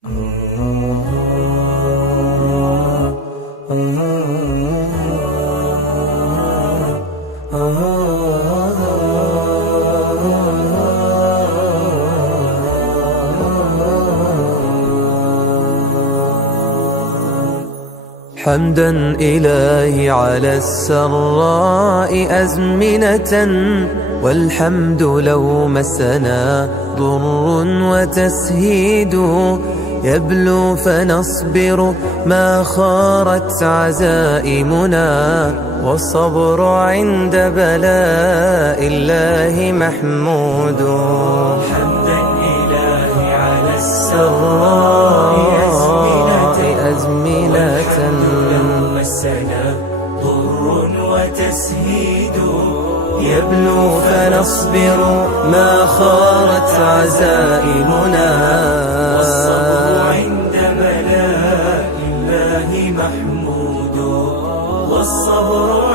حمدا إلهي على السراء أزمنة، والحمد لو مسنا ضر وتسهيد، يبلو فنصبر ما خارت عزائمنا، والصبر عند بلاء الله محمود. حمدا إلهي على السراء أزمنة، لو مسنا ضر وتسهيد، يبلو فنصبر ما خارت عزائمنا، والصبر عند بلاء الله محمود. والصبر